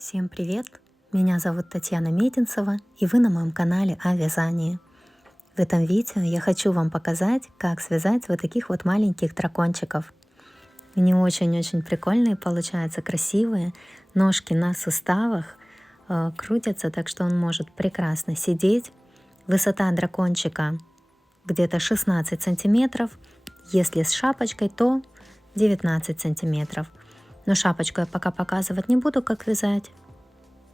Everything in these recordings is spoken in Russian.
Всем привет! Меня зовут Татьяна Метинцева, и вы на моем канале о вязании. В этом видео я хочу вам показать, как связать вот таких вот маленьких дракончиков. Они очень-очень прикольные, получаются красивые, ножки на суставах крутятся, так что он может прекрасно сидеть. Высота дракончика где-то 16 сантиметров, если с шапочкой, то 19 сантиметров. Но шапочку я пока показывать не буду, как вязать.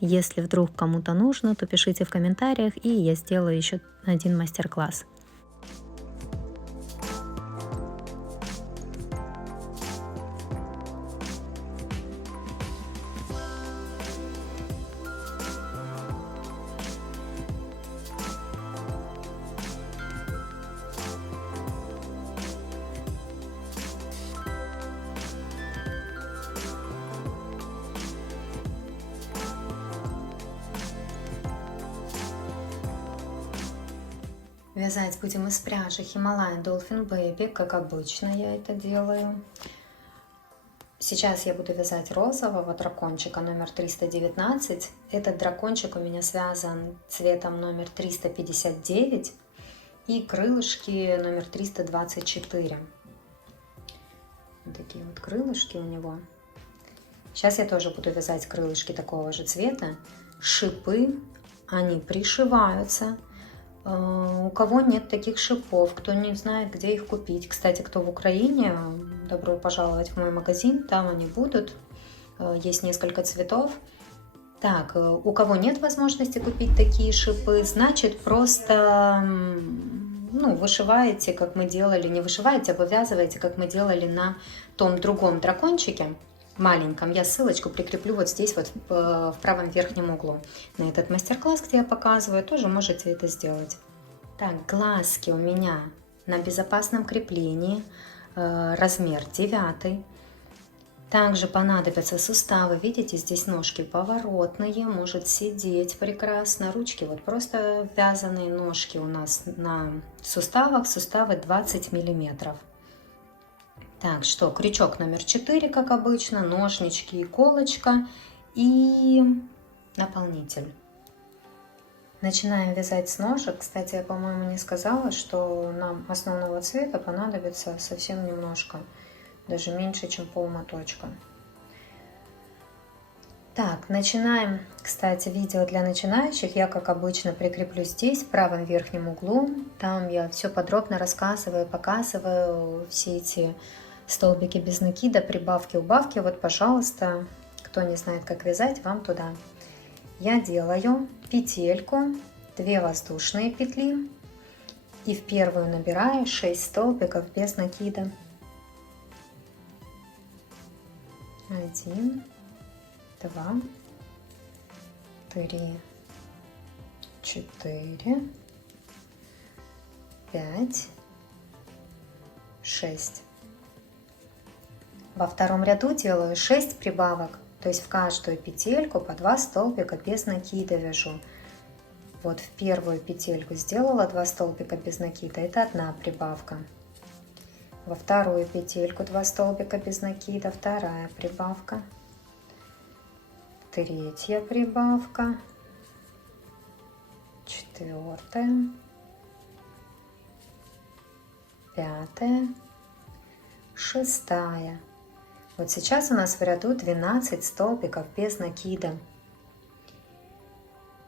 Если вдруг кому-то нужно, то пишите в комментариях, и я сделаю еще один мастер-класс. Вязать будем из пряжи Himalayan Dolphin Baby, как обычно я это делаю. Сейчас я буду вязать розового дракончика номер 319. Этот дракончик у меня связан цветом номер 359 и крылышки номер 324. Вот такие вот крылышки у него. Сейчас я тоже буду вязать крылышки такого же цвета. Шипы, они пришиваются. У кого нет таких шипов, кто не знает, где их купить. Кстати, кто в Украине, добро пожаловать в мой магазин, там они будут. Есть несколько цветов. Так, у кого нет возможности купить такие шипы, значит просто вышиваете, как мы делали, не вышиваете, а вывязываете, как мы делали на том другом дракончике маленьком. Я ссылочку прикреплю вот здесь вот в правом верхнем углу на этот мастер-класс, где я показываю, тоже можете это сделать. Так, глазки у меня на безопасном креплении, размер 9. Также понадобятся суставы, видите, здесь ножки поворотные, может сидеть прекрасно, ручки вот просто вязаные, ножки у нас на суставах, суставы 20 миллиметров. Так, что, крючок номер 4, как обычно, ножнички, иголочка и наполнитель. Начинаем вязать с ножек. Кстати, я, по-моему, не сказала, что нам основного цвета понадобится совсем немножко, даже меньше, чем полмоточка. Так, начинаем. Кстати, видео для начинающих я, как обычно, прикреплю здесь, в правом верхнем углу. Там я все подробно рассказываю, показываю все эти столбики без накида, прибавки, убавки. Вот, пожалуйста, кто не знает, как вязать, вам туда. Я делаю петельку, 2 воздушные петли и в первую набираю 6 столбиков без накида. 1, 2, 3, 4, 5, 6. Во втором ряду делаю 6 прибавок, то есть в каждую петельку по 2 столбика без накида вяжу. Вот в первую петельку сделала 2 столбика без накида, это одна прибавка. Во вторую петельку 2 столбика без накида, вторая прибавка. Третья прибавка. Четвертая. Пятая. Шестая. Вот сейчас у нас в ряду 12 столбиков без накида.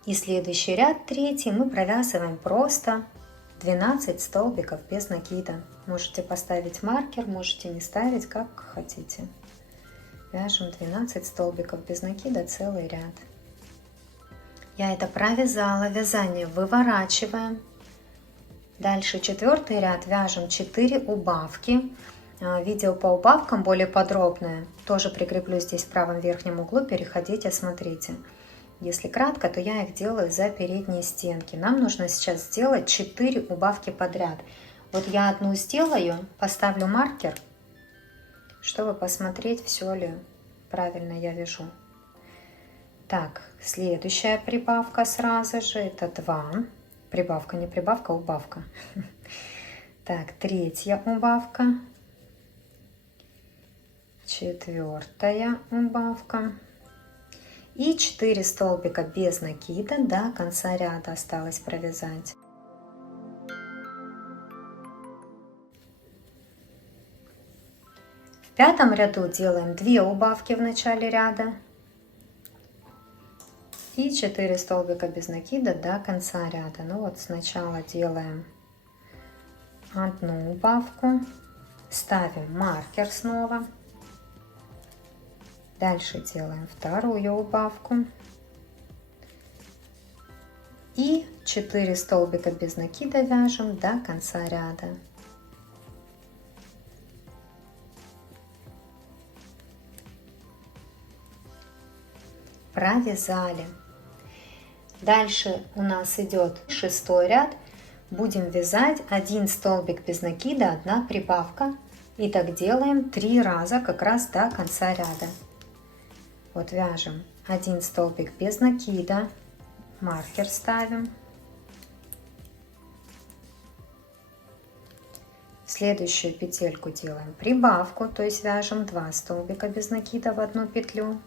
И следующий ряд, третий, мы провязываем просто 12 столбиков без накида. Можете поставить маркер, можете не ставить, как хотите. Вяжем 12 столбиков без накида, целый ряд. Я это провязала, вязание выворачиваем. Дальше 4-й ряд вяжем 4 убавки. Видео по убавкам более подробное тоже прикреплю здесь в правом верхнем углу, переходите, смотрите. Если кратко, то я их делаю за передние стенки. Нам нужно сейчас сделать 4 убавки подряд. Вот я одну сделаю, поставлю маркер, чтобы посмотреть, все ли правильно я вяжу. Так, следующая прибавка сразу же, это 2. Прибавка, не прибавка, убавка. Так, 3-я убавка. 4-я убавка. И 4 столбика без накида до конца ряда осталось провязать. В пятом ряду делаем 2 убавки в начале ряда и 4 столбика без накида до конца ряда. Ну вот сначала делаем одну убавку, ставим маркер снова, дальше делаем вторую убавку и 4 столбика без накида вяжем до конца ряда. Провязали. Дальше у нас идет 6-й ряд. Будем вязать 1 столбик без накида, 1 прибавка. И так делаем 3 раза как раз до конца ряда. Вот вяжем 1 столбик без накида, маркер ставим. В следующую петельку делаем прибавку, то есть вяжем 2 столбика без накида в одну петлю.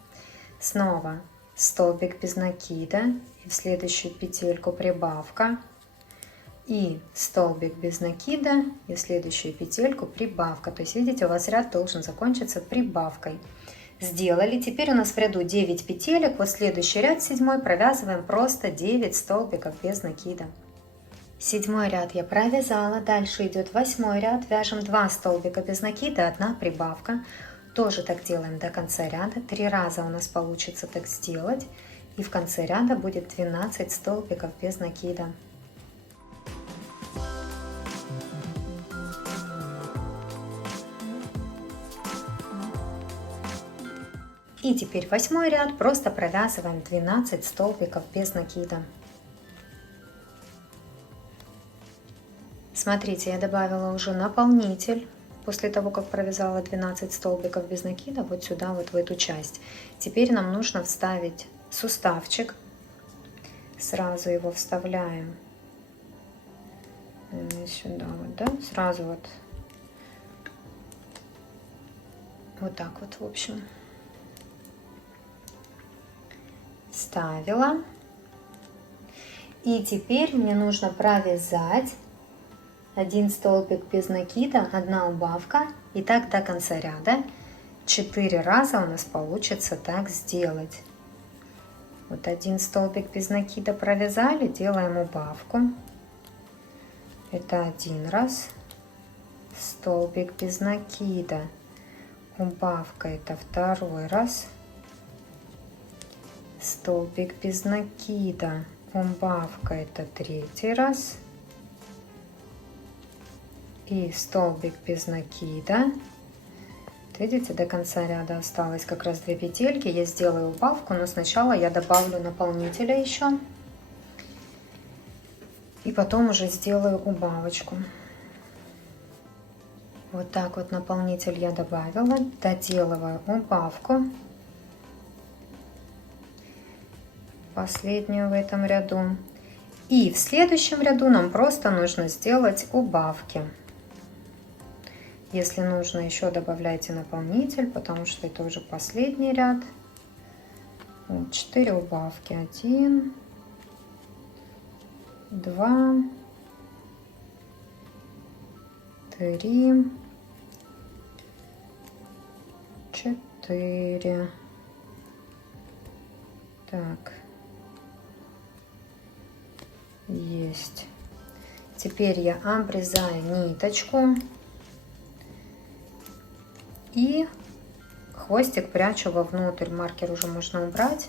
Снова столбик без накида и в следующую петельку прибавка. И столбик без накида и в следующую петельку прибавка. То есть видите, у вас ряд должен закончиться прибавкой. Сделали. Теперь у нас в ряду 9 петелек. Вот следующий ряд, 7-й, провязываем просто 9 столбиков без накида. 7-й ряд я провязала. Дальше идет 8-й ряд. Вяжем 2 столбика без накида, 1 прибавка. Тоже так делаем до конца ряда. 3 раза у нас получится так сделать. И в конце ряда будет 12 столбиков без накида. И теперь 8-й ряд просто провязываем 12 столбиков без накида. Смотрите, я добавила уже наполнитель. После того, как провязала 12 столбиков без накида, вот сюда, вот в эту часть. Теперь нам нужно вставить суставчик. Сразу его вставляем сюда, вот, да, сразу вот так вот, в общем. Вставила. И теперь мне нужно провязать 1 столбик без накида, 1 убавка, и так до конца ряда. 4 раза у нас получится так сделать. Вот 1 столбик без накида провязали, делаем убавку. Это 1 раз. Столбик без накида, убавка, это 2 раз. Столбик без накида, убавка, это 3 раз. И столбик без накида. Видите, до конца ряда осталось как раз 2 петельки. Я сделаю убавку, но сначала я добавлю наполнителя еще. И потом уже сделаю убавочку. Вот так вот наполнитель я добавила. Доделываю убавку. Последнюю в этом ряду. И в следующем ряду нам просто нужно сделать убавки. Если нужно, еще добавляйте наполнитель, потому что это уже последний ряд. Вот 4 убавки. 1, 2, 3, 4. Так. Есть. Теперь я обрезаю ниточку и хвостик прячу вовнутрь. Маркер уже можно убрать.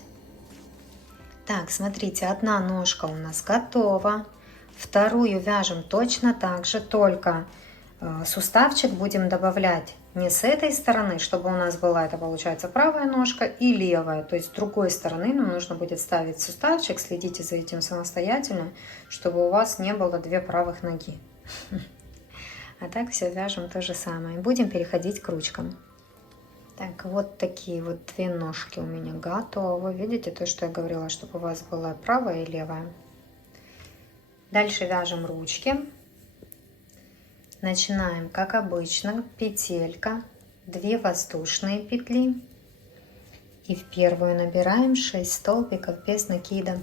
Так, смотрите, 1 ножка у нас готова. Вторую вяжем точно так же, только суставчик будем добавлять не с этой стороны, чтобы у нас была, это получается, правая ножка и левая. То есть с другой стороны нам нужно будет ставить суставчик. Следите за этим самостоятельно, чтобы у вас не было 2 правых ноги. А так все вяжем то же самое. Будем переходить к ручкам. Так, вот такие вот 2 ножки у меня готовы. Видите, то, что я говорила, чтобы у вас была правая и левая. Дальше вяжем ручки. Начинаем, как обычно, петелька, 2 воздушные петли, И в первую набираем 6 столбиков без накида.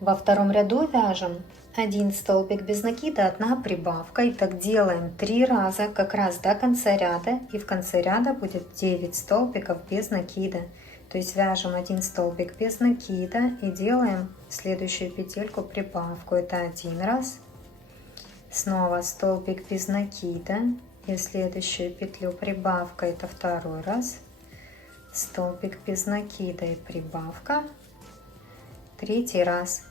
Во втором ряду вяжем 1 столбик без накида, 1 прибавка. И так делаем 3 раза, как раз до конца ряда. И в конце ряда будет 9 столбиков без накида. То есть вяжем 1 столбик без накида и делаем следующую петельку прибавку. Это 1 раз. Снова столбик без накида. И следующую петлю прибавка. Это 2 раз. Столбик без накида и прибавка. 3 раз.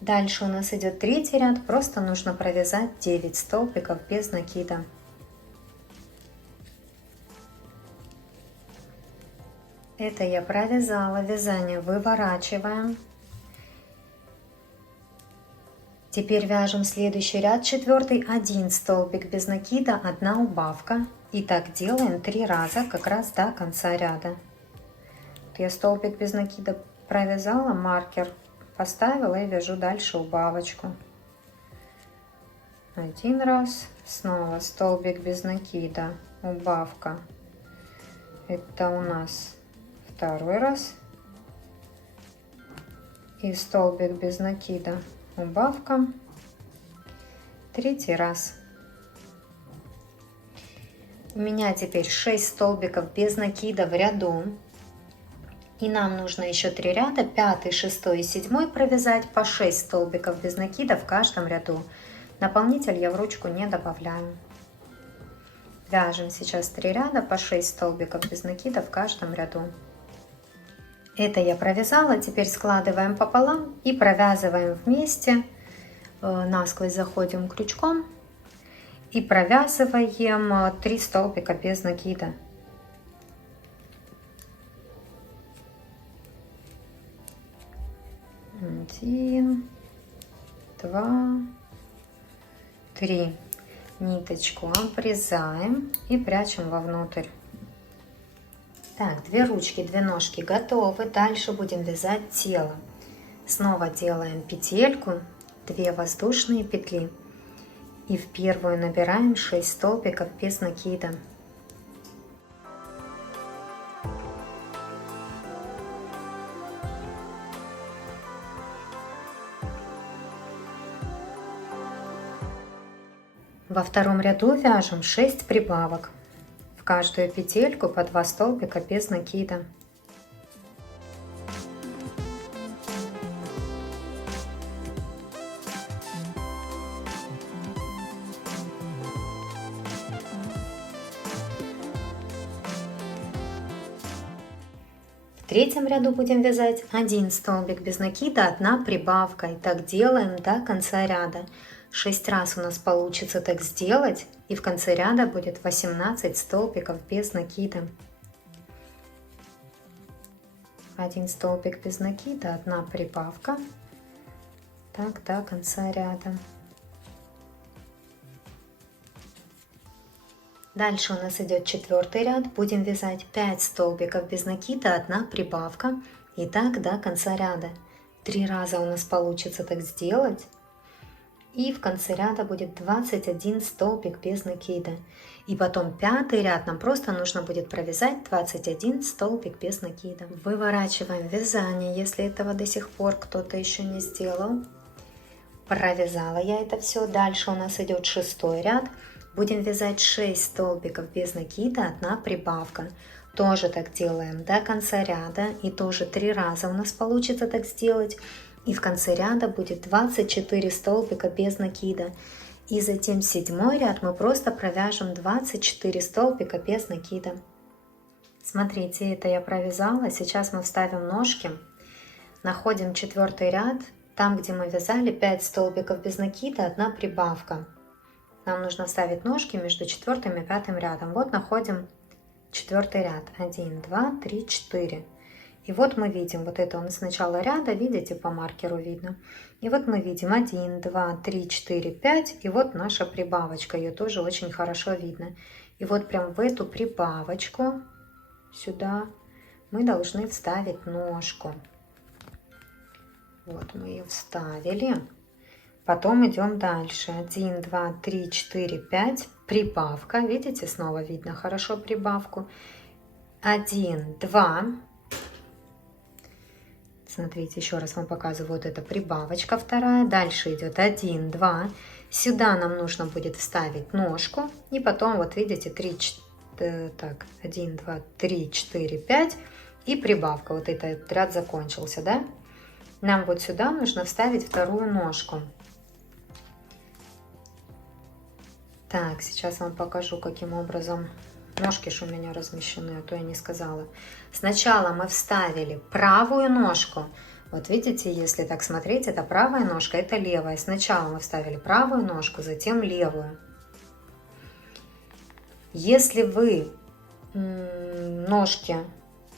Дальше у нас идет 3-й ряд, просто нужно провязать 9 столбиков без накида. Это я провязала, вязание выворачиваем. Теперь вяжем следующий ряд, 4-й, 1 столбик без накида, 1 убавка. И так делаем 3 раза, как раз до конца ряда. Я столбик без накида провязала, маркер поставила и вяжу дальше убавочку. 1 раз, снова столбик без накида, убавка. Это у нас 2 раз. И столбик без накида, убавка. 3 раз. У меня теперь 6 столбиков без накида в ряду. И нам нужно еще 3 ряда, 5, 6 и 7 провязать по 6 столбиков без накида в каждом ряду. Наполнитель я в ручку не добавляю. Вяжем сейчас 3 ряда по 6 столбиков без накида в каждом ряду. Это я провязала, теперь складываем пополам и провязываем вместе. Насквозь заходим крючком и провязываем 3 столбика без накида. 1, 2, 3. Ниточку обрезаем и прячем вовнутрь. Так, 2 ручки, 2 ножки готовы. Дальше будем вязать тело. Снова делаем петельку, 2 воздушные петли. И в первую набираем 6 столбиков без накида. Во втором ряду вяжем 6 прибавок. В каждую петельку по 2 столбика без накида. В третьем ряду будем вязать 1 столбик без накида, 1 прибавка. И так делаем до конца ряда. 6 раз у нас получится так сделать, и в конце ряда будет 18 столбиков без накида. 1 столбик без накида, 1 прибавка. Так до конца ряда. Дальше у нас идет 4-й ряд. Будем вязать 5 столбиков без накида, 1 прибавка. И так до конца ряда. 3 раза у нас получится так сделать. И в конце ряда будет 21 столбик без накида. И потом 5-й ряд нам просто нужно будет провязать 21 столбик без накида. Выворачиваем вязание, если этого до сих пор кто-то еще не сделал. Провязала я это все. Дальше у нас идет 6-й ряд. Будем вязать 6 столбиков без накида, 1 прибавка. Тоже так делаем до конца ряда. И тоже 3 раза у нас получится так сделать. И в конце ряда будет 24 столбика без накида. И затем 7-й ряд мы просто провяжем 24 столбика без накида. Смотрите, это я провязала. Сейчас мы вставим ножки. Находим 4-й ряд. Там, где мы вязали 5 столбиков без накида, 1 прибавка. Нам нужно вставить ножки между 4 и 5 рядом. Вот находим 4-й ряд. 1, 2, 3, 4. И вот мы видим, вот это у нас с начала ряда, видите, по маркеру видно. И вот мы видим 1, 2, 3, 4, 5. И вот наша прибавочка, ее тоже очень хорошо видно. И вот прям в эту прибавочку сюда мы должны вставить ножку. Вот мы ее вставили. Потом идем дальше. 1, 2, 3, 4, 5. Прибавка. Видите, снова видно хорошо прибавку. 1, 2. Смотрите, еще раз вам показываю. Вот эта прибавочка вторая. Дальше идет 1, 2. Сюда нам нужно будет вставить ножку. И потом, вот видите, 3, 4, так, 1, 2, 3, 4, 5. И прибавка. Вот этот ряд закончился, да? Нам вот сюда нужно вставить вторую ножку. Так, сейчас вам покажу, каким образом ножки ж у меня размещены, а то я не сказала. Сначала мы вставили правую ножку. Вот видите, если так смотреть, это правая ножка, это левая. Сначала мы вставили правую ножку, затем левую. Если вы ножки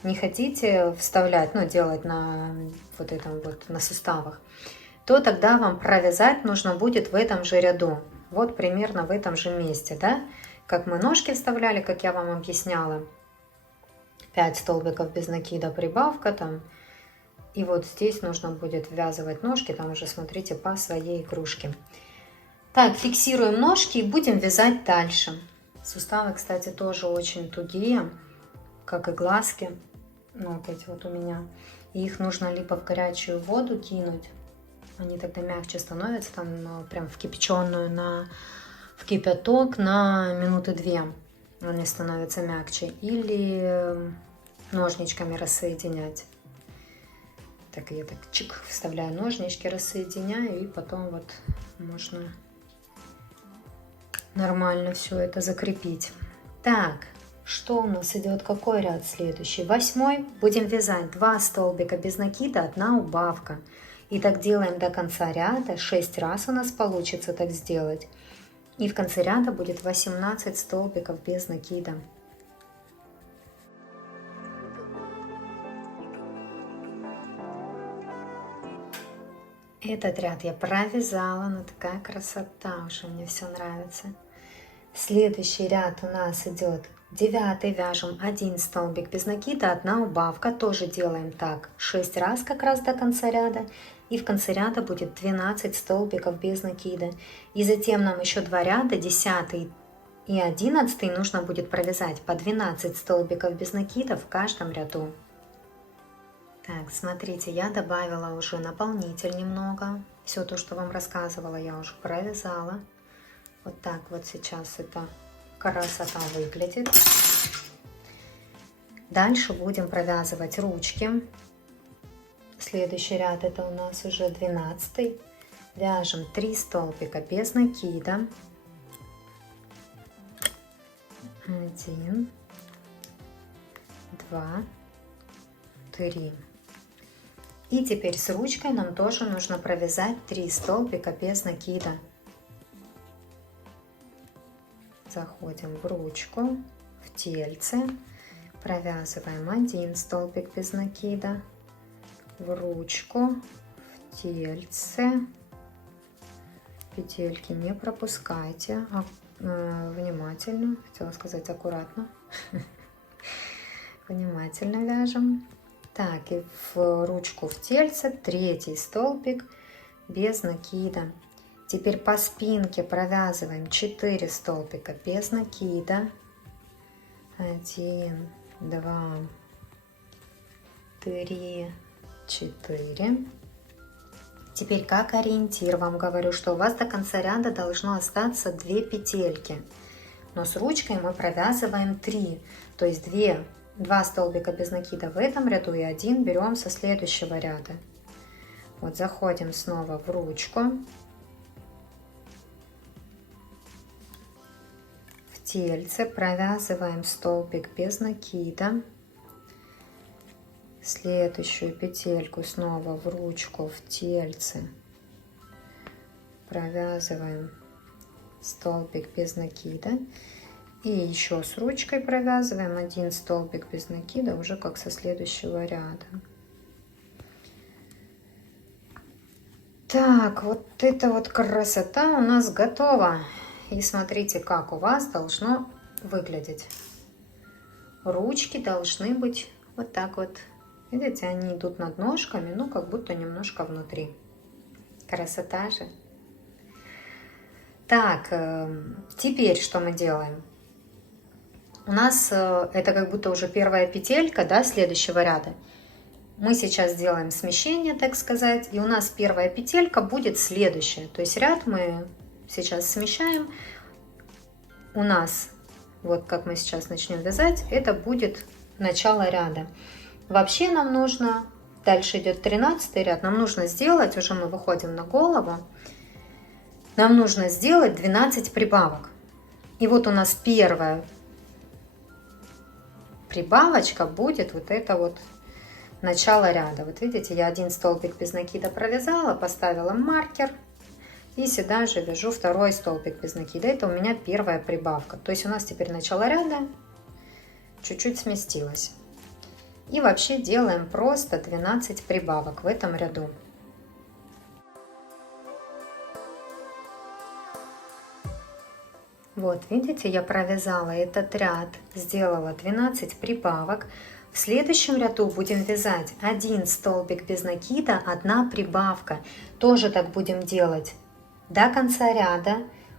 не хотите вставлять, ну, делать на вот этом вот, на суставах, то тогда вам провязать нужно будет в этом же ряду. Вот примерно в этом же месте, да? Как мы ножки вставляли, как я вам объясняла. 5 столбиков без накида, прибавка там. И вот здесь нужно будет ввязывать ножки, там уже смотрите по своей игрушке. Так, фиксируем ножки и будем вязать дальше. Суставы, кстати, тоже очень тугие, как и глазки. Ну, вот эти вот у меня. И их нужно либо в горячую воду кинуть, они тогда мягче становятся, там прям в кипяченую, в кипяток на минуты 2 они становятся мягче. Или ножничками рассоединять. Так, я так чик, вставляю ножнички, рассоединяю, и потом вот можно нормально все это закрепить. Так, что у нас идет, какой ряд следующий? 8. Будем вязать 2 столбика без накида, 1 убавка. И так делаем до конца ряда. 6 раз у нас получится так сделать. И в конце ряда будет 18 столбиков без накида. Этот ряд я провязала, но такая красота, уже мне все нравится. Следующий ряд у нас идет 9, вяжем 1 столбик без накида, 1 убавка, тоже делаем так 6 раз как раз до конца ряда. И в конце ряда будет 12 столбиков без накида. И затем нам еще 2 ряда, 10 и 11, нужно будет провязать по 12 столбиков без накида в каждом ряду. Так, смотрите, я добавила уже наполнитель немного. Все то, что вам рассказывала, я уже провязала. Вот так вот сейчас эта красота выглядит. Дальше будем провязывать ручки. Следующий ряд это у нас уже 12. Вяжем 3 столбика без накида. 1, 2, 3. И теперь с ручкой нам тоже нужно провязать 3 столбика без накида. Заходим в ручку, в тельце, провязываем 1 столбик без накида, в ручку, в тельце, петельки не пропускайте, внимательно, хотела сказать аккуратно, внимательно вяжем. Так, и в ручку, в тельце 3 столбик без накида. Теперь по спинке провязываем 4 столбика без накида. 1, 2, 3, 4. Теперь как ориентир вам говорю, что у вас до конца ряда должно остаться 2 петельки. Но с ручкой мы провязываем 3. То есть 2 столбика без накида в этом ряду и 1 берем со следующего ряда. Вот заходим снова в ручку. В тельце провязываем столбик без накида. Следующую петельку снова в ручку, в тельце. Провязываем столбик без накида. И еще с ручкой провязываем 1 столбик без накида, уже как со следующего ряда. Так, вот эта вот красота у нас готова. И смотрите, как у вас должно выглядеть. Ручки должны быть вот так вот. Видите, они идут над ножками, но как будто немножко внутри. Красота же. Так, теперь что мы делаем? У нас это как будто уже первая петелька, да, следующего ряда. Мы сейчас делаем смещение, так сказать, и у нас первая петелька будет следующая. То есть ряд мы сейчас смещаем. У нас, вот как мы сейчас начнем вязать, это будет начало ряда. Вообще нам нужно, дальше идет 13 ряд, нам нужно сделать, уже мы выходим на голову, нам нужно сделать 12 прибавок. И вот у нас первая прибавочка будет вот это вот начало ряда. Вот видите, я один столбик без накида провязала, поставила маркер и сюда же вяжу второй столбик без накида. Это у меня первая прибавка. То есть у нас теперь начало ряда чуть-чуть сместилось. И вообще делаем просто 12 прибавок в этом ряду. Вот, видите, я провязала этот ряд, сделала 12 прибавок. В следующем ряду будем вязать один столбик без накида, одна прибавка. Тоже так будем делать до конца ряда.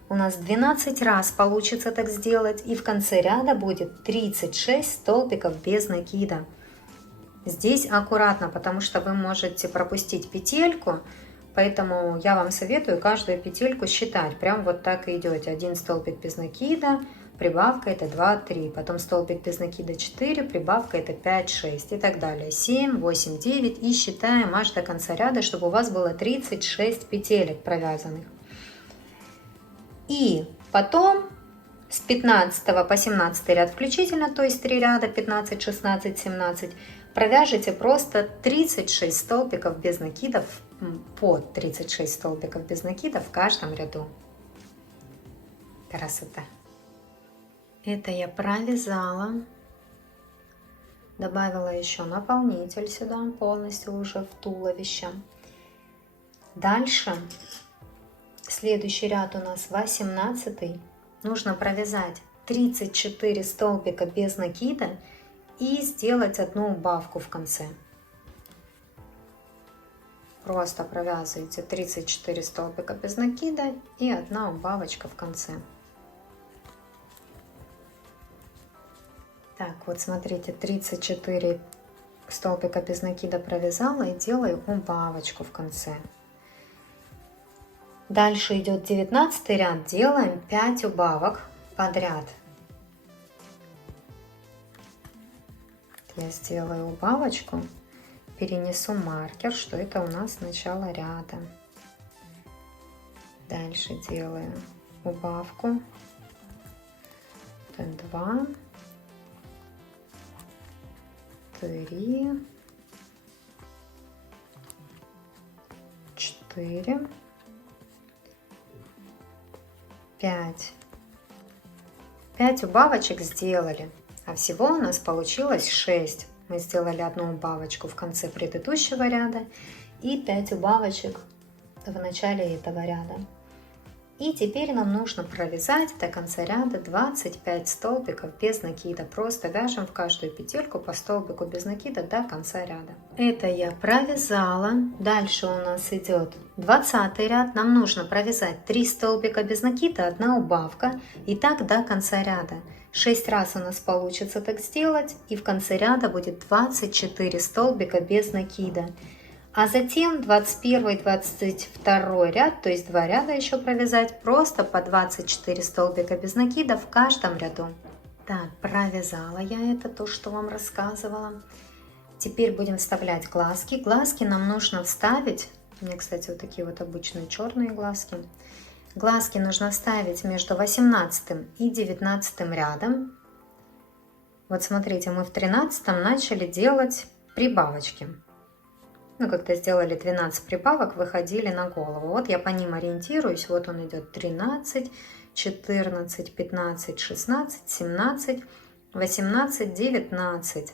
У нас 12 раз получится так сделать, и в конце ряда будет 36 столбиков без накида. Здесь аккуратно, потому что вы можете пропустить петельку, поэтому я вам советую каждую петельку считать. Прям вот так и идете. Один столбик без накида, прибавка это 2, 3, потом столбик без накида 4, прибавка это 5, 6 и так далее. 7, 8, 9 и считаем аж до конца ряда, чтобы у вас было 36 петелек провязанных. И потом с 15 по 17 ряд включительно, то есть 3 ряда, 15, 16, 17, провяжите просто 36 столбиков без накидов, по 36 столбиков без накида в каждом ряду. Красота! Это я провязала, добавила еще наполнитель сюда полностью уже в туловище. Дальше следующий ряд у нас 18. Нужно провязать 34 столбика без накида и сделать одну убавку в конце. Просто провязываете 34 столбика без накида и одна убавочка в конце. Так, вот смотрите, 34 столбика без накида провязала и делаю убавочку в конце. Дальше идет 19 ряд, делаем 5 убавок подряд. Я сделаю убавочку, перенесу маркер, что это у нас начало ряда. Дальше делаю убавку. 2, 3, 4, 5. 5 убавочек сделали, а всего у нас получилось 6. Мы сделали одну убавочку в конце предыдущего ряда и 5 убавочек в начале этого ряда. И теперь нам нужно провязать до конца ряда 25 столбиков без накида. Просто вяжем в каждую петельку по столбику без накида до конца ряда. Это я провязала. Дальше у нас идет 20 ряд. Нам нужно провязать 3 столбика без накида, 1 убавка. И так до конца ряда. 6 раз у нас получится так сделать. И в конце ряда будет 24 столбика без накида. А затем 21 22 ряд, то есть 2 ряда еще провязать, просто по 24 столбика без накида в каждом ряду. Так, провязала я это, то, что вам рассказывала. Теперь будем вставлять глазки. Глазки нам нужно вставить, у меня, кстати, вот такие вот обычные черные глазки. Глазки нужно вставить между 18 и 19 рядом. Вот смотрите, мы в 13 начали делать прибавочки. Ну, когда сделали 12 прибавок, выходили на голову. Вот я по ним ориентируюсь. Вот он идет 13, 14, 15, 16, 17, 18, 19.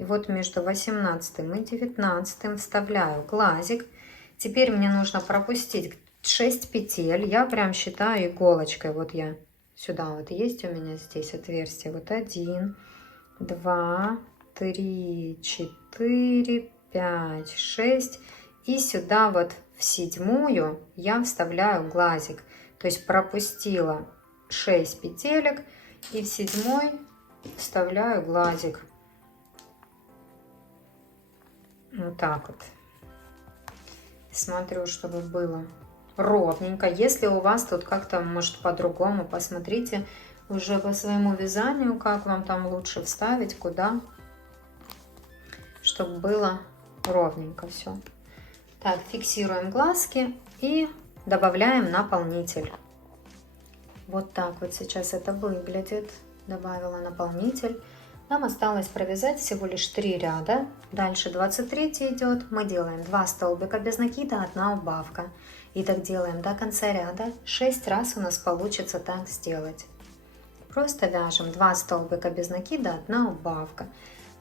И вот между 18 и 19 вставляю глазик. Теперь мне нужно пропустить 6 петель. Я прям считаю иголочкой. Вот я Сюда вот есть у меня здесь отверстие. Вот 1, 2, 3, 4, 5, 6. И сюда вот в 7-ю я вставляю глазик. То есть пропустила 6 петелек и в 7-й вставляю глазик. Вот так вот. Смотрю, чтобы было ровненько. Если у вас тут как-то, может, по-другому, посмотрите уже по своему вязанию, как вам там лучше вставить, куда, чтобы было ровненько все. Так, фиксируем глазки и добавляем наполнитель. Вот так вот сейчас это выглядит. Добавила наполнитель. Нам осталось провязать всего лишь 3 ряда. Дальше 23 идет. Мы делаем 2 столбика без накида, 1 убавка. И так делаем до конца ряда. 6 раз у нас получится так сделать. Просто вяжем 2 столбика без накида, 1 убавка.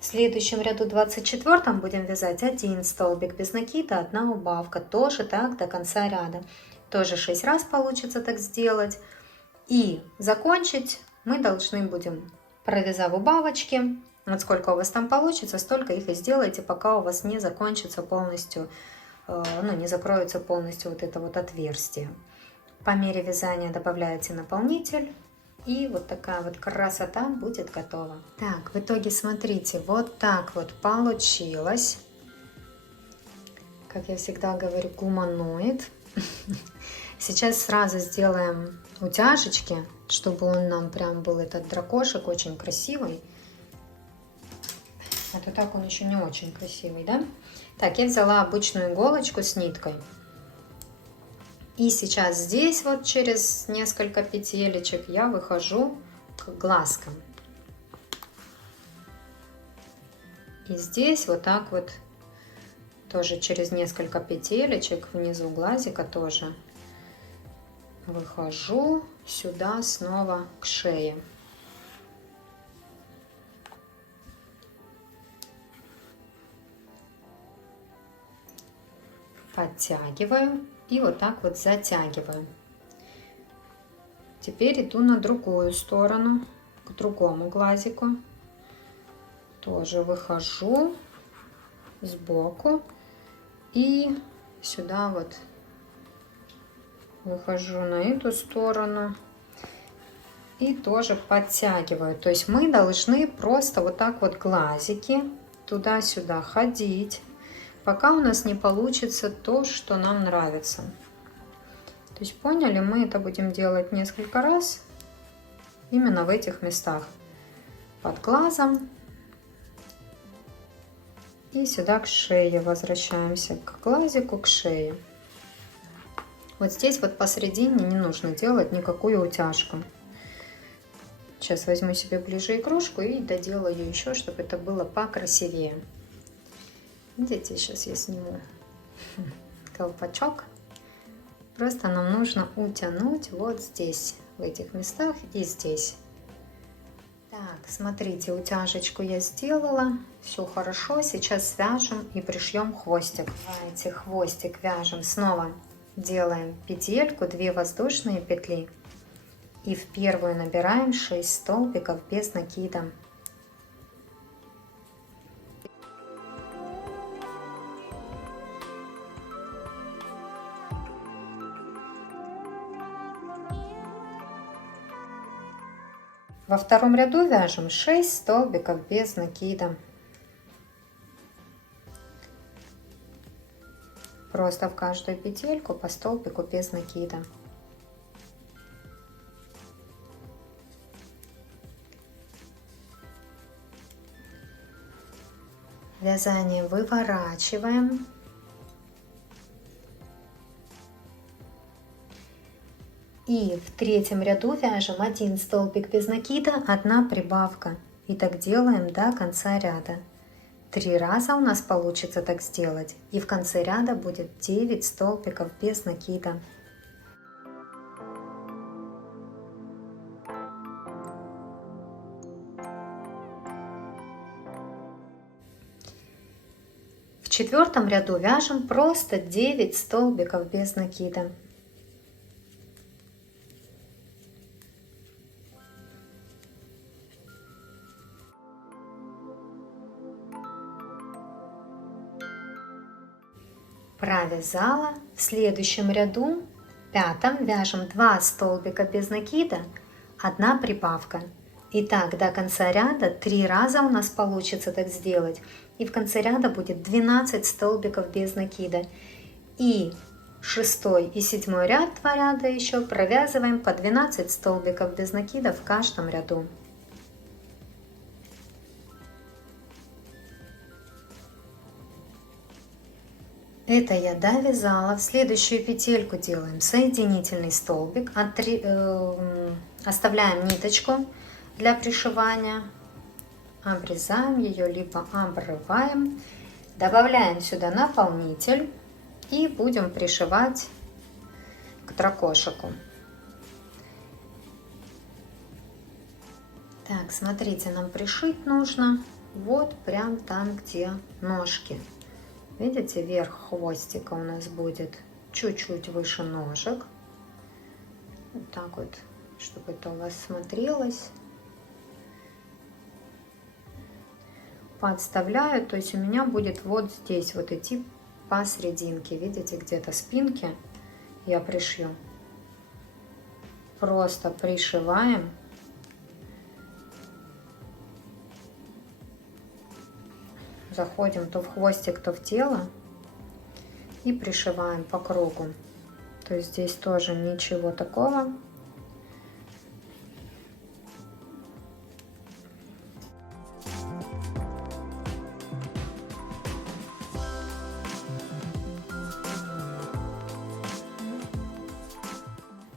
В следующем ряду 24 будем вязать 1 столбик без накида, 1 убавка. Тоже так до конца ряда. Тоже 6 раз получится так сделать. И закончить мы должны будем, провязав убавочки. Вот сколько у вас там получится, столько их и сделайте, пока у вас не закончится полностью, не закроется полностью вот это вот отверстие. По мере вязания добавляете наполнитель. И вот такая вот красота будет готова. Так, в итоге смотрите, вот так вот получилось. Как я всегда говорю, гуманоид. Сейчас сразу сделаем утяжечки, чтобы он нам прям был, этот дракошек, очень красивый. А то так он еще не очень красивый, да? Так, я взяла обычную иголочку с ниткой. И сейчас здесь вот через несколько петелечек я выхожу к глазкам. И здесь вот так вот тоже через несколько петелечек внизу глазика тоже выхожу сюда снова к шее. Подтягиваю и вот так вот затягиваю. Теперь иду на другую сторону, к другому глазику. Тоже выхожу сбоку и сюда вот выхожу на эту сторону и тоже подтягиваю. То есть мы должны просто вот так вот глазики туда-сюда ходить, пока у нас не получится то, что нам нравится. То есть поняли, мы это будем делать несколько раз именно в этих местах. Под глазом и сюда к шее возвращаемся, к глазику, к шее. Вот здесь вот посередине не нужно делать никакую утяжку. Сейчас возьму себе ближе игрушку и доделаю еще, чтобы это было покрасивее. Видите, сейчас я сниму колпачок. Просто нам нужно утянуть вот здесь, в этих местах и здесь. Так, смотрите, утяжечку я сделала. Все хорошо. Сейчас свяжем и пришьем хвостик. Давайте хвостик вяжем снова. Делаем петельку, 2 воздушные петли. И в первую набираем 6 столбиков без накида. Во втором ряду вяжем 6 столбиков без накида. Просто в каждую петельку по столбику без накида. Вязание выворачиваем. И в третьем ряду вяжем 1 столбик без накида, 1 прибавка. И так делаем до конца ряда. 3 раза у нас получится так сделать. И в конце ряда будет 9 столбиков без накида. В четвертом ряду вяжем просто 9 столбиков без накида. Провязала. В следующем ряду, пятом, вяжем 2 столбика без накида, 1 прибавка. И так до конца ряда 3 раза у нас получится так сделать. И в конце ряда будет 12 столбиков без накида. И 6 и 7 ряд, 2 ряда еще провязываем по 12 столбиков без накида в каждом ряду. Это я довязала. В следующую петельку делаем соединительный столбик, оставляем ниточку для пришивания, обрезаем ее, либо обрываем, добавляем сюда наполнитель и будем пришивать к дракошику. Так, смотрите, нам пришить нужно вот прям там, где ножки. Видите, верх хвостика у нас будет чуть-чуть выше ножек. Вот так вот, чтобы это у вас смотрелось. Подставляю, то есть у меня будет вот здесь вот идти посерединке. Видите, где-то спинки я пришью. Просто пришиваем. Заходим то в хвостик, то в тело и пришиваем по кругу. То есть здесь тоже ничего такого.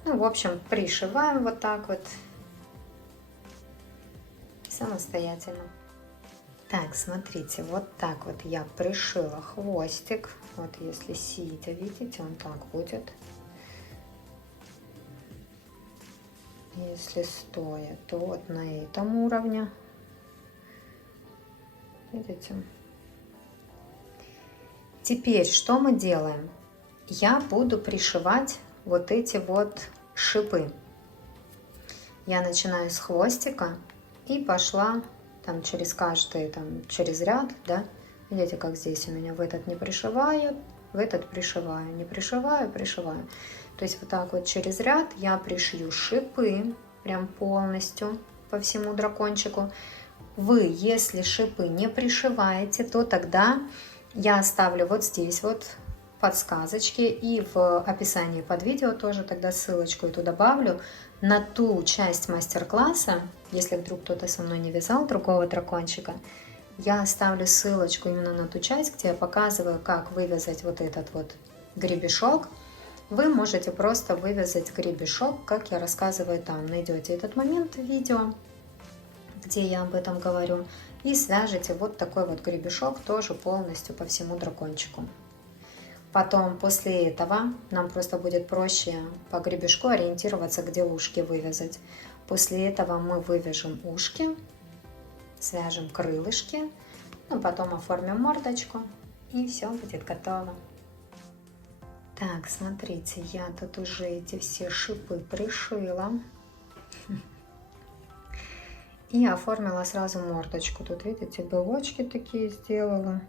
Ну, в общем, пришиваем вот так вот самостоятельно. Так, смотрите, вот так вот я пришила хвостик. Вот если сидя, видите, он так будет. Если стоя, то вот на этом уровне. Видите? Теперь что мы делаем? Я буду пришивать вот эти вот шипы. Я начинаю с хвостика и пошла там через каждый, через ряд, да, видите, как здесь у меня в этот не пришиваю, в этот пришиваю, не пришиваю, пришиваю. То есть вот так вот через ряд я пришью шипы, прям полностью по всему дракончику. Вы, если шипы не пришиваете, то тогда я оставлю вот здесь вот подсказочки и в описании под видео тоже тогда ссылочку эту добавлю на ту часть мастер-класса. Если вдруг кто-то со мной не вязал другого дракончика, я оставлю ссылочку именно на ту часть, где я показываю, как вывязать вот этот вот гребешок. Вы можете просто вывязать гребешок, как я рассказываю там. Найдете этот момент в видео, где я об этом говорю, и свяжете вот такой вот гребешок тоже полностью по всему дракончику. Потом после этого нам просто будет проще по гребешку ориентироваться, где ушки вывязать. После этого мы вывяжем ушки, свяжем крылышки, ну, потом оформим мордочку, и все будет готово. Так, смотрите, я тут уже эти все шипы пришила и оформила сразу мордочку. Тут, видите, белочки такие сделала.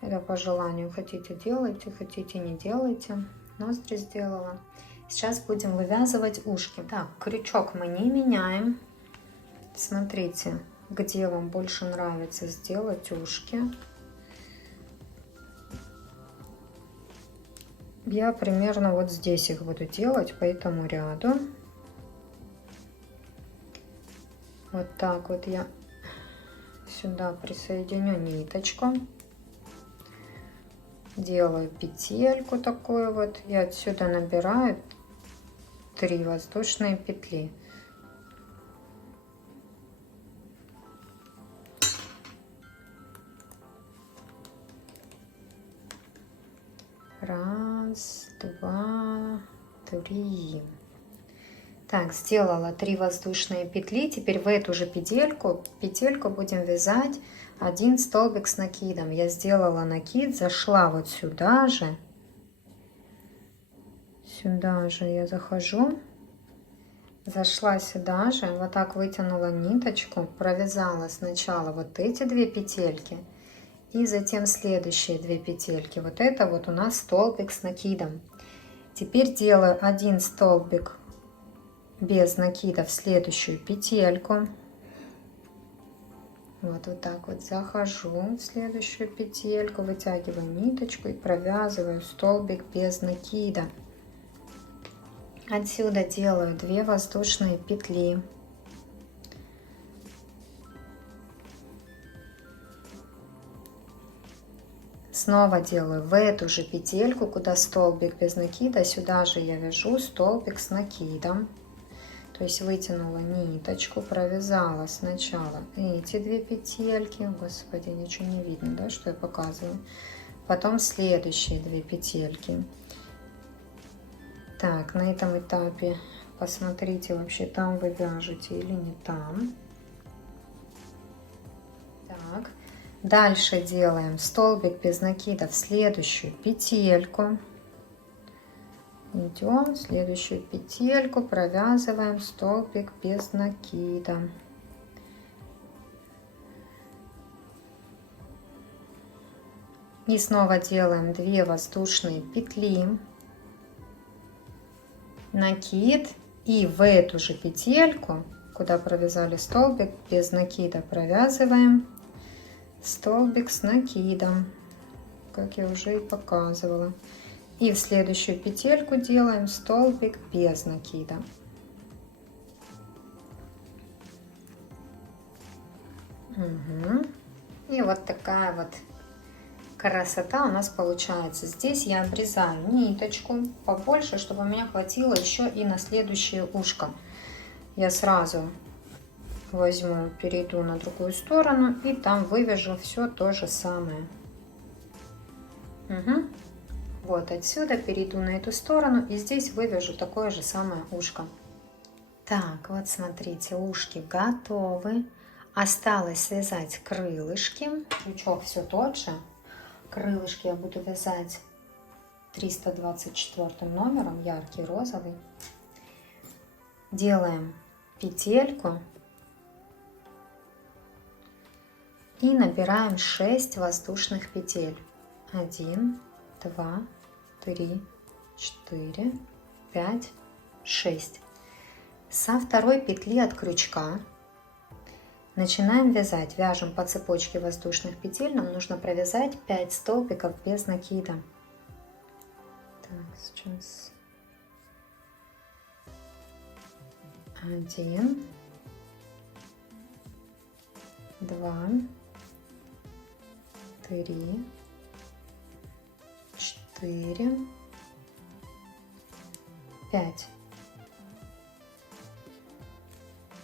Это по желанию. Хотите делайте, хотите не делайте. Ноздри сделала. Сейчас будем вывязывать ушки. Так, крючок мы не меняем. Смотрите, где вам больше нравится сделать ушки. Я примерно вот здесь их буду делать по этому ряду. Вот так вот я сюда присоединю ниточку. Делаю петельку такую вот и отсюда набираю 3 воздушные петли. Раз, два, три. Так, сделала 3 воздушные петли. Теперь в эту же петельку будем вязать 1 столбик с накидом. Я сделала накид, зашла вот сюда же. Сюда же я захожу. Зашла сюда же, вот так вытянула ниточку, провязала сначала вот эти 2 петельки. и затем следующие 2 петельки. Вот это вот у нас столбик с накидом. Теперь делаю 1 столбик без накида в следующую петельку. Вот так вот захожу в следующую петельку, вытягиваю ниточку и провязываю столбик без накида. Отсюда делаю 2 воздушные петли. Снова делаю в эту же петельку, куда столбик без накида, сюда же я вяжу столбик с накидом. То есть вытянула ниточку, провязала сначала эти 2 петельки. Господи, ничего не видно, да, что я показываю. Потом следующие 2 петельки. Так, на этом этапе посмотрите, вообще там вы вяжете или не там. Так, дальше делаем столбик без накида в следующую петельку. Идем в следующую петельку, провязываем столбик без накида. И снова делаем 2 воздушные петли, накид, и в эту же петельку, куда провязали столбик без накида, провязываем столбик с накидом, как я уже и показывала. И в следующую петельку делаем столбик без накида. Угу. И вот такая вот красота у нас получается. Здесь я обрезаю ниточку побольше, чтобы у меня хватило еще и на следующее ушко. Я сразу возьму, перейду на другую сторону и там вывяжу все то же самое. Угу. Вот отсюда перейду на эту сторону и здесь вывяжу такое же самое ушко. Так, вот смотрите, ушки готовы. Осталось связать крылышки. Крючок все тот же. Крылышки я буду вязать 324 номером, яркий розовый. Делаем петельку и набираем 6 воздушных петель. 1, 2, 3, 4, 5, 6. Со второй петли от крючка начинаем вязать. Вяжем по цепочке воздушных петель. Нам нужно провязать 5 столбиков без накида. Так, сейчас 1, 2, 3, 4, 5.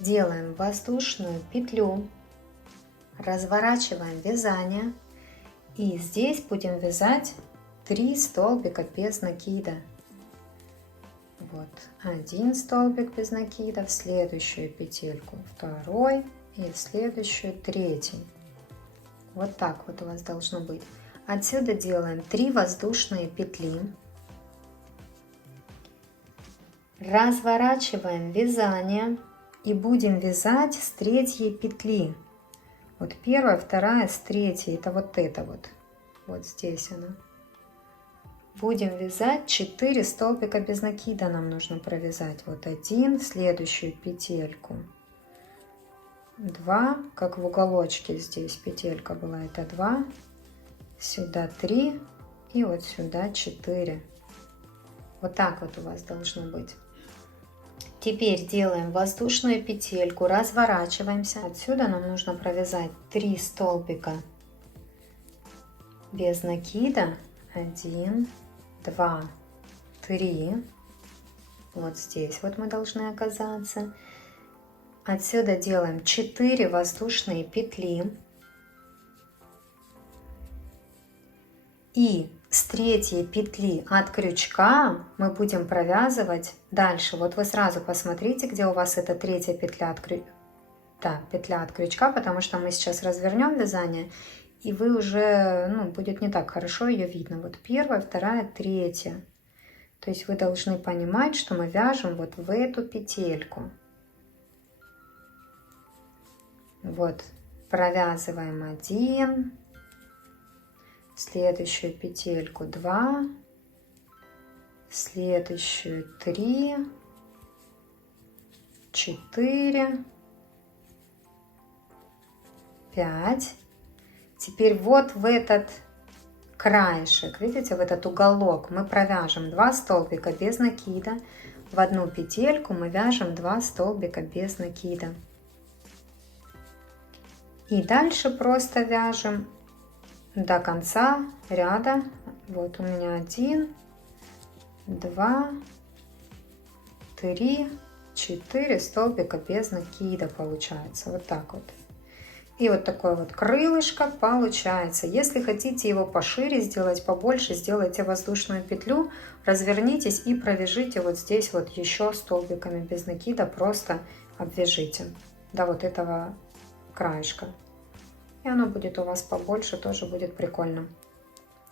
Делаем воздушную петлю, разворачиваем вязание и здесь будем вязать 3 столбика без накида. Вот 1 столбик без накида, в следующую петельку 2 и в следующую 3. Вот так вот у вас должно быть. Отсюда делаем 3 воздушные петли, разворачиваем вязание и будем вязать с 3 петли. Вот 1, 2 с 3, это вот здесь она. Будем вязать 4 столбика без накида, нам нужно провязать. Вот 1 в следующую петельку, 2, как в уголочке здесь петелька была, это 2, сюда 3 и вот сюда 4. Вот так вот у вас должно быть. Теперь делаем воздушную петельку, разворачиваемся. Отсюда нам нужно провязать 3 столбика без накида. 1, 2, 3. Вот здесь вот мы должны оказаться. Отсюда делаем 4 воздушные петли. И с 3 петли от крючка мы будем провязывать дальше. Вот вы сразу посмотрите, где у вас эта 3 петля от крючка. Да, петля от крючка, потому что мы сейчас развернем вязание, и вы уже, будет не так хорошо ее видно. Вот 1, 2, 3. То есть вы должны понимать, что мы вяжем вот в эту петельку. Вот, провязываем 1, следующую петельку 2, следующую 3, 4, 5. Теперь вот в этот краешек, видите, в этот уголок мы провяжем 2 столбика без накида. В одну петельку мы вяжем 2 столбика без накида. И дальше просто вяжем до конца ряда. Вот у меня 1, 2, 3, 4 столбика без накида получается. Вот так вот. И вот такое вот крылышко получается. Если хотите его пошире сделать, побольше, сделайте воздушную петлю, развернитесь и провяжите вот здесь вот еще столбиками без накида, просто обвяжите до вот этого краешка. И оно будет у вас побольше, тоже будет прикольно.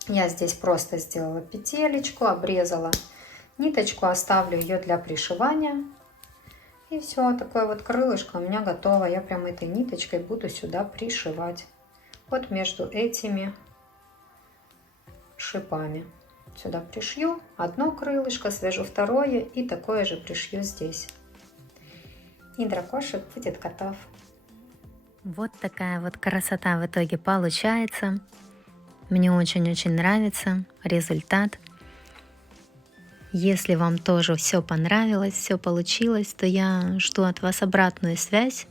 Я здесь просто сделала петелечку, обрезала ниточку, оставлю ее для пришивания. И все, такое вот крылышко у меня готово. Я прям этой ниточкой буду сюда пришивать. Вот между этими шипами. Сюда пришью одно крылышко, свяжу второе и такое же пришью здесь. И дракошек будет готов. Вот такая вот красота в итоге получается. Мне очень-очень нравится результат. Если вам тоже все понравилось, все получилось, то я жду от вас обратную связь.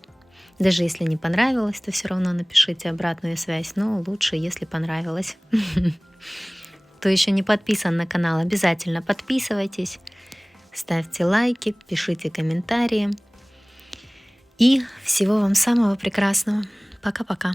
Даже если не понравилось, то все равно напишите обратную связь. Но лучше, если понравилось. Кто еще не подписан на канал, обязательно подписывайтесь, ставьте лайки, пишите комментарии. И всего вам самого прекрасного. Пока-пока.